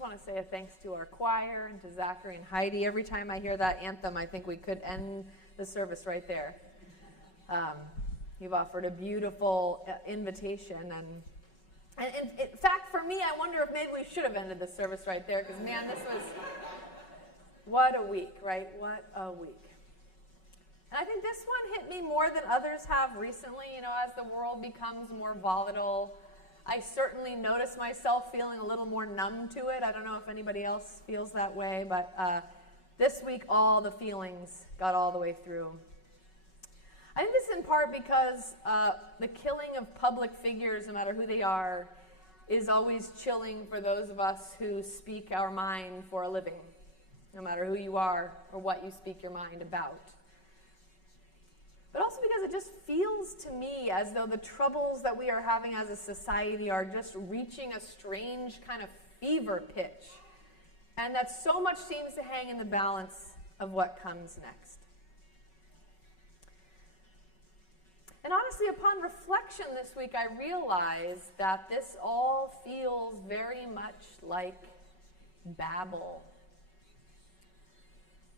just want to say a thanks to our choir and to Zachary and Heidi. Every time I hear that anthem, I think we could end the service right there. You've offered a beautiful invitation, and in fact, for me, I wonder if maybe we should have ended the service right there, because man, this was, what a week, right? What a week. And I think this one hit me more than others have recently, as the world becomes more volatile. I certainly notice myself feeling a little more numb to it. I don't know if anybody else feels that way, but this week all the feelings got all the way through. I think this is in part because the killing of public figures, no matter who they are, is always chilling for those of us who speak our mind for a living, no matter who you are or what you speak your mind about. But also because it just feels to me as though the troubles that we are having as a society are just reaching a strange kind of fever pitch, and that so much seems to hang in the balance of what comes next. And honestly, upon reflection this week, I realized that this all feels very much like Babel.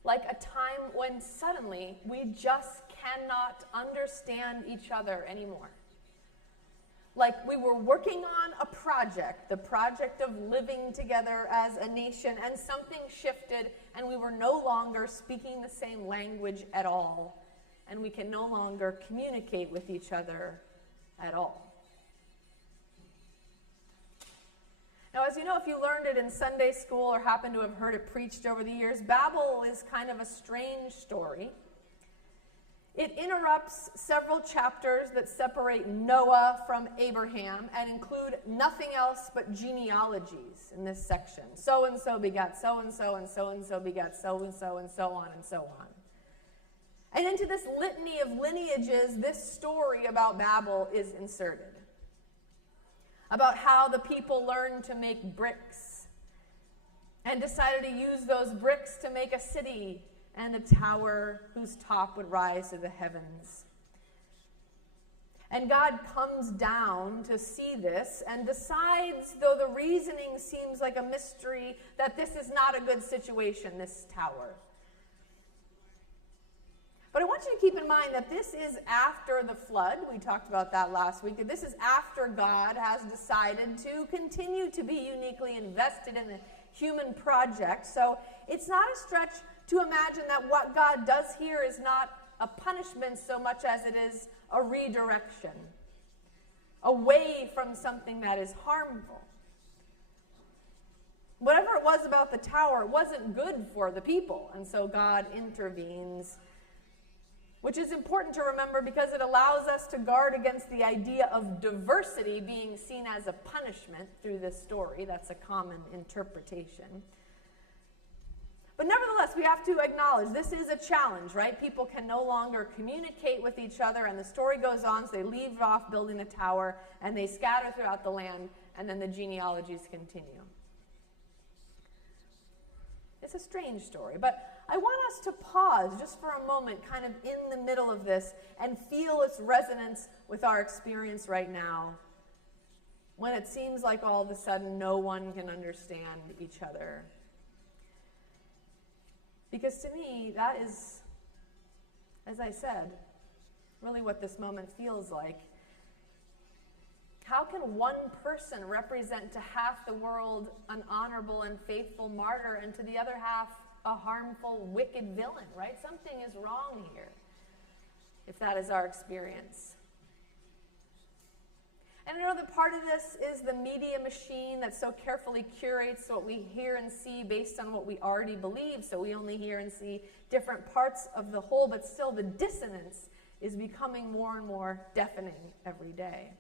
Like a time when suddenly we just cannot understand each other anymore. Like we were working on a project, the project of living together as a nation, and something shifted and we were no longer speaking the same language at all, and we can no longer communicate with each other at all. Now, as you know, if you learned it in Sunday school or happen to have heard it preached over the years, Babel is kind of a strange story. It interrupts several chapters that separate Noah from Abraham and include nothing else but genealogies in this section. So-and-so begat so-and-so, and so-and-so begat so-and-so, and so on and so on. And into this litany of lineages, this story about Babel is inserted. About how the people learned to make bricks and decided to use those bricks to make a city and a tower whose top would rise to the heavens. And God comes down to see this and decides, though the reasoning seems like a mystery, that this is not a good situation, this tower. But I want you to keep in mind that this is after the flood. We talked about that last week. This is after God has decided to continue to be uniquely invested in the human project. So it's not a stretch to imagine that what God does here is not a punishment so much as it is a redirection, away from something that is harmful. Whatever it was about the tower, it wasn't good for the people, and so God intervenes, which is important to remember because it allows us to guard against the idea of diversity being seen as a punishment through this story. That's a common interpretation. But nevertheless, we have to acknowledge this is a challenge, right? People can no longer communicate with each other, and the story goes on, so they leave off building a tower, and they scatter throughout the land, and then the genealogies continue. It's a strange story, but I want us to pause just for a moment, kind of in the middle of this, and feel its resonance with our experience right now, when it seems like all of a sudden no one can understand each other. Because to me, that is, as I said, really what this moment feels like. How can one person represent to half the world an honorable and faithful martyr, and to the other half a harmful, wicked villain, right? Something is wrong here, if that is our experience. And I know that part of this is the media machine that so carefully curates what we hear and see based on what we already believe, so we only hear and see different parts of the whole, but still the dissonance is becoming more and more deafening every day.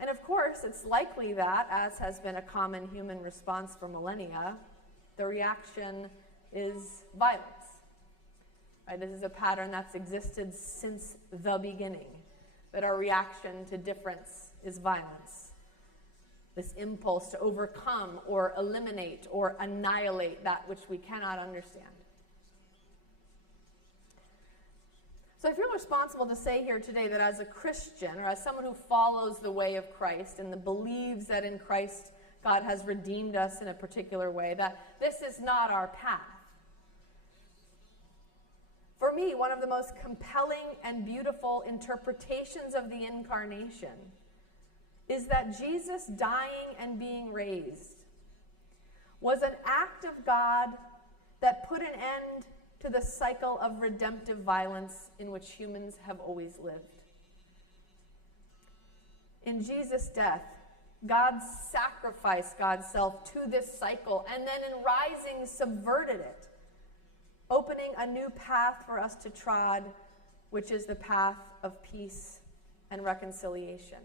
And of course, it's likely that, as has been a common human response for millennia, the reaction is violence. Right? This is a pattern that's existed since the beginning, that our reaction to difference is violence. This impulse to overcome or eliminate or annihilate that which we cannot understand. So I feel responsible to say here today that as a Christian, or as someone who follows the way of Christ and believes that in Christ God has redeemed us in a particular way, that this is not our path. For me, one of the most compelling and beautiful interpretations of the incarnation is that Jesus dying and being raised was an act of God that put an end to the cycle of redemptive violence in which humans have always lived. In Jesus' death, God sacrificed God's self to this cycle, and then in rising subverted it, opening a new path for us to trod, which is the path of peace and reconciliation.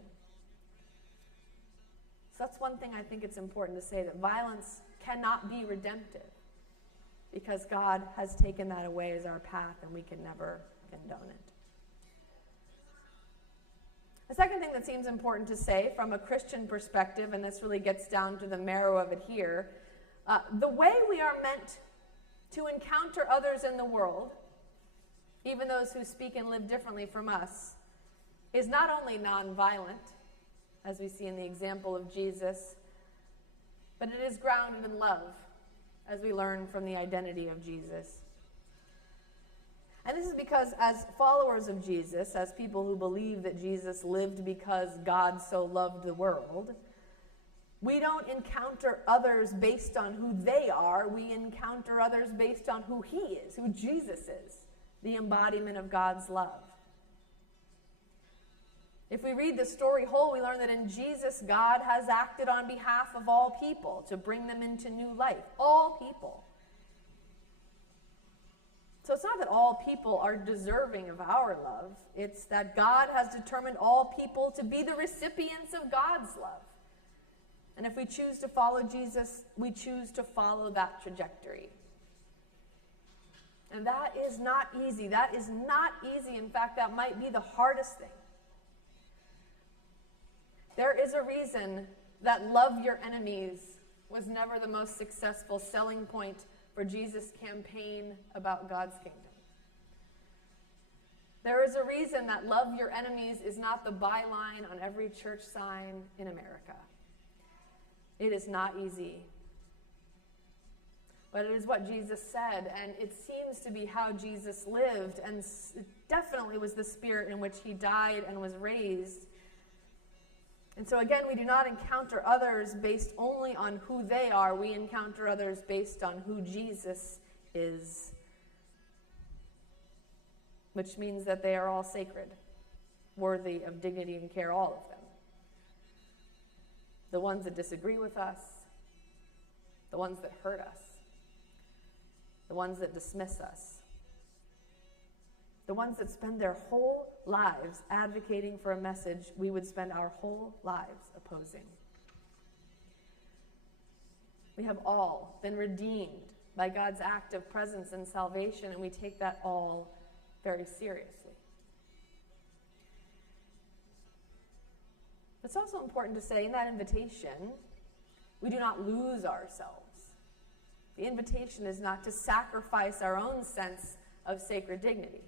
So that's one thing I think it's important to say, that violence cannot be redemptive, because God has taken that away as our path, and we can never condone it. The second thing that seems important to say from a Christian perspective, and this really gets down to the marrow of it here, the way we are meant to encounter others in the world, even those who speak and live differently from us, is not only nonviolent, as we see in the example of Jesus, but it is grounded in love, as we learn from the identity of Jesus. And this is because as followers of Jesus, as people who believe that Jesus lived because God so loved the world, we don't encounter others based on who they are. We encounter others based on who he is, who Jesus is, the embodiment of God's love. If we read the story whole, we learn that in Jesus, God has acted on behalf of all people to bring them into new life. All people. So it's not that all people are deserving of our love. It's that God has determined all people to be the recipients of God's love. And if we choose to follow Jesus, we choose to follow that trajectory. And that is not easy. That is not easy. In fact, that might be the hardest thing. There is a reason that love your enemies was never the most successful selling point for Jesus' campaign about God's kingdom. There is a reason that love your enemies is not the byline on every church sign in America. It is not easy. But it is what Jesus said, and it seems to be how Jesus lived, and it definitely was the spirit in which he died and was raised. And so again, we do not encounter others based only on who they are. We encounter others based on who Jesus is, which means that they are all sacred, worthy of dignity and care, all of them. The ones that disagree with us, the ones that hurt us, the ones that dismiss us, the ones that spend their whole lives advocating for a message we would spend our whole lives opposing. We have all been redeemed by God's act of presence and salvation, and we take that all very seriously. It's also important to say in that invitation, we do not lose ourselves. The invitation is not to sacrifice our own sense of sacred dignity.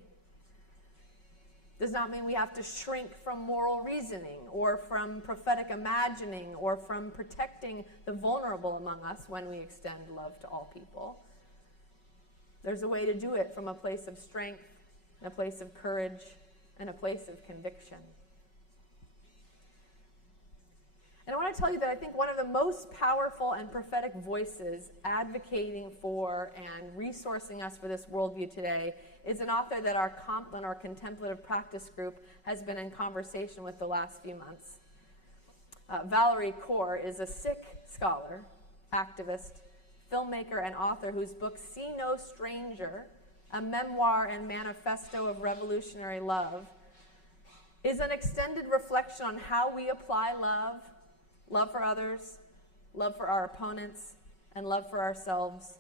Does not mean we have to shrink from moral reasoning or from prophetic imagining or from protecting the vulnerable among us when we extend love to all people. There's a way to do it from a place of strength, and a place of courage, and a place of conviction. And I want to tell you that I think one of the most powerful and prophetic voices advocating for and resourcing us for this worldview today is an author that our Compline, our contemplative practice group, has been in conversation with the last few months. Valerie Kaur is a Sikh scholar, activist, filmmaker, and author whose book, See No Stranger, a memoir and manifesto of revolutionary love, is an extended reflection on how we apply love for others, love for our opponents, and love for ourselves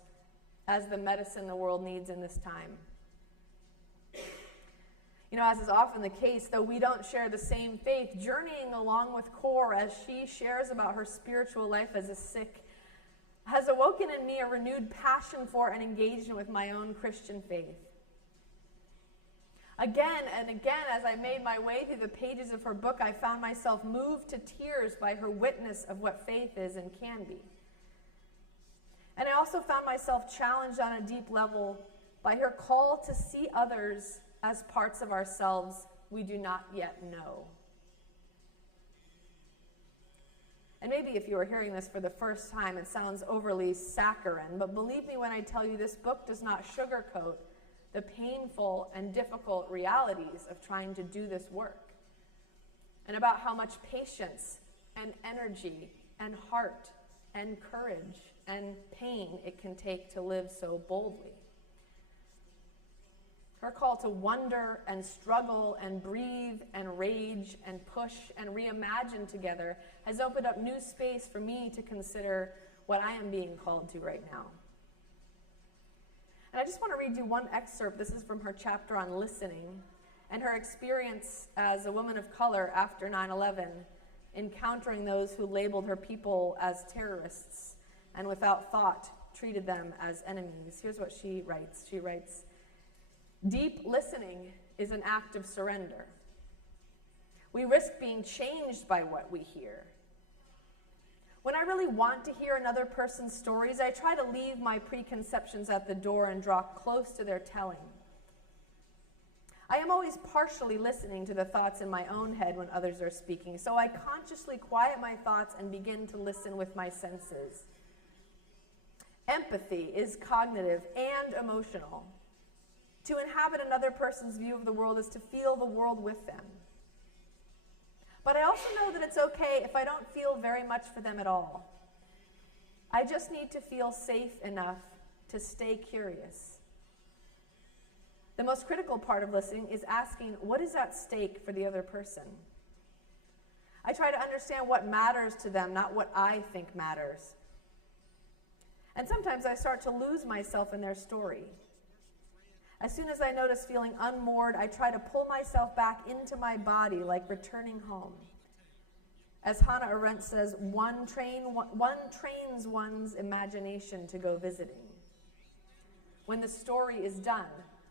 as the medicine the world needs in this time. You know, as is often the case, though we don't share the same faith, journeying along with Kaur as she shares about her spiritual life as a Sikh has awoken in me a renewed passion for and engagement with my own Christian faith. Again and again, as I made my way through the pages of her book, I found myself moved to tears by her witness of what faith is and can be. And I also found myself challenged on a deep level by her call to see others as parts of ourselves we do not yet know. And maybe if you are hearing this for the first time, it sounds overly saccharine, but believe me when I tell you this book does not sugarcoat the painful and difficult realities of trying to do this work, and about how much patience and energy and heart and courage and pain it can take to live so boldly. Her call to wonder and struggle and breathe and rage and push and reimagine together has opened up new space for me to consider what I am being called to right now. And I just want to read you one excerpt. This is from her chapter on listening and her experience as a woman of color after 9/11, encountering those who labeled her people as terrorists and without thought treated them as enemies. Here's what she writes. She writes, "Deep listening is an act of surrender. We risk being changed by what we hear. When I really want to hear another person's stories, I try to leave my preconceptions at the door and draw close to their telling. I am always partially listening to the thoughts in my own head when others are speaking, so I consciously quiet my thoughts and begin to listen with my senses. Empathy is cognitive and emotional. To inhabit another person's view of the world is to feel the world with them. But I also know that it's okay if I don't feel very much for them at all. I just need to feel safe enough to stay curious. The most critical part of listening is asking, what is at stake for the other person? I try to understand what matters to them, not what I think matters. And sometimes I start to lose myself in their story. As soon as I notice feeling unmoored, I try to pull myself back into my body like returning home. As Hannah Arendt says, one trains one's imagination to go visiting. When the story is done,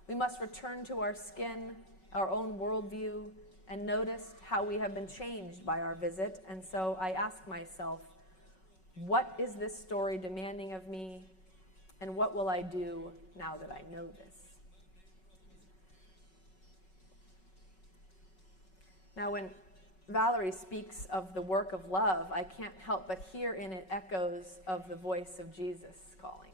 we must return to our skin, our own worldview, and notice how we have been changed by our visit. And so I ask myself, what is this story demanding of me, and what will I do now that I know this? Now, when Valerie speaks of the work of love, I can't help but hear in it echoes of the voice of Jesus calling.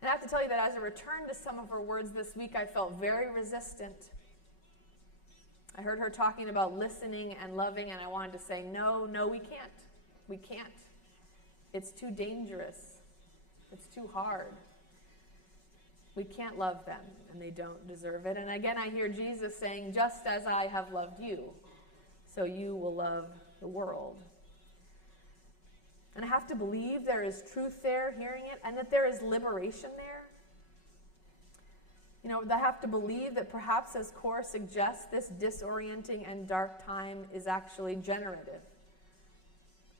And I have to tell you that as I returned to some of her words this week, I felt very resistant. I heard her talking about listening and loving, and I wanted to say, no, we can't. We can't. It's too dangerous. It's too hard. We can't love them, and they don't deserve it. And again, I hear Jesus saying, just as I have loved you, so you will love the world. And I have to believe there is truth there, hearing it, and that there is liberation there. You know, I have to believe that perhaps, as Cora suggests, this disorienting and dark time is actually generative,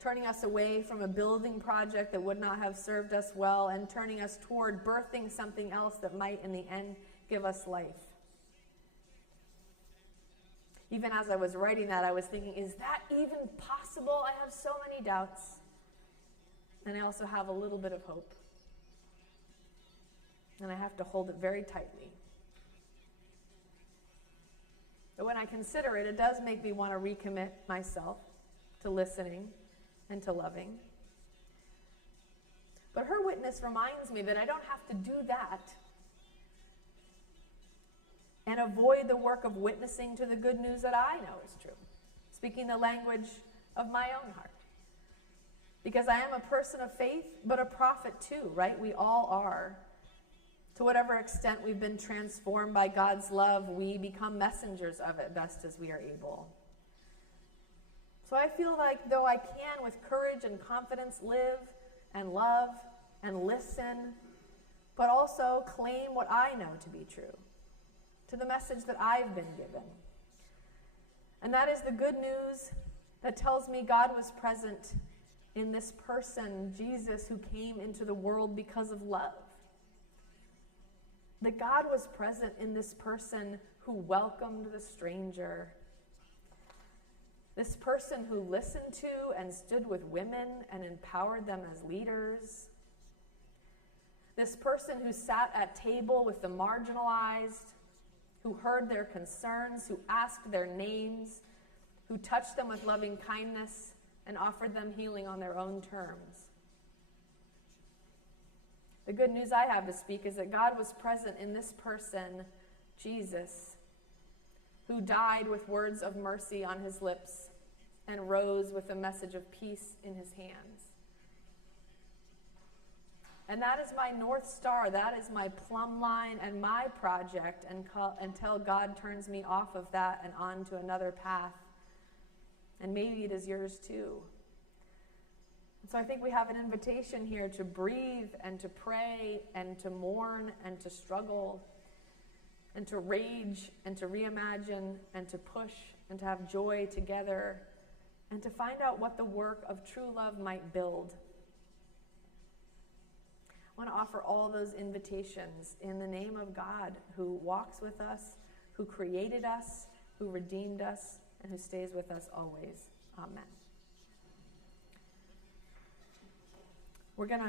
turning us away from a building project that would not have served us well and turning us toward birthing something else that might, in the end, give us life. Even as I was writing that, I was thinking, is that even possible? I have so many doubts. And I also have a little bit of hope. And I have to hold it very tightly. But when I consider it, it does make me want to recommit myself to listening and to loving. But her witness reminds me that I don't have to do that and avoid the work of witnessing to the good news that I know is true, speaking the language of my own heart. Because I am a person of faith, but a prophet too, right? We all are. To whatever extent we've been transformed by God's love, we become messengers of it best as we are able. So I feel like though I can, with courage and confidence, live and love and listen, but also claim what I know to be true, to the message that I've been given. And that is the good news that tells me God was present in this person, Jesus, who came into the world because of love. that God was present in this person who welcomed the stranger. This person who listened to and stood with women and empowered them as leaders. This person who sat at table with the marginalized, who heard their concerns, who asked their names, who touched them with loving kindness and offered them healing on their own terms. The good news I have to speak is that God was present in this person, Jesus, who died with words of mercy on his lips and rose with a message of peace in his hands. And that is my North Star. That is my plumb line and my project until God turns me off of that and on to another path. And maybe it is yours too. And so I think we have an invitation here to breathe and to pray and to mourn and to struggle and to rage and to reimagine and to push and to have joy together and to find out what the work of true love might build. I want to offer all those invitations in the name of God, who walks with us, who created us, who redeemed us, and who stays with us always. Amen. We're going to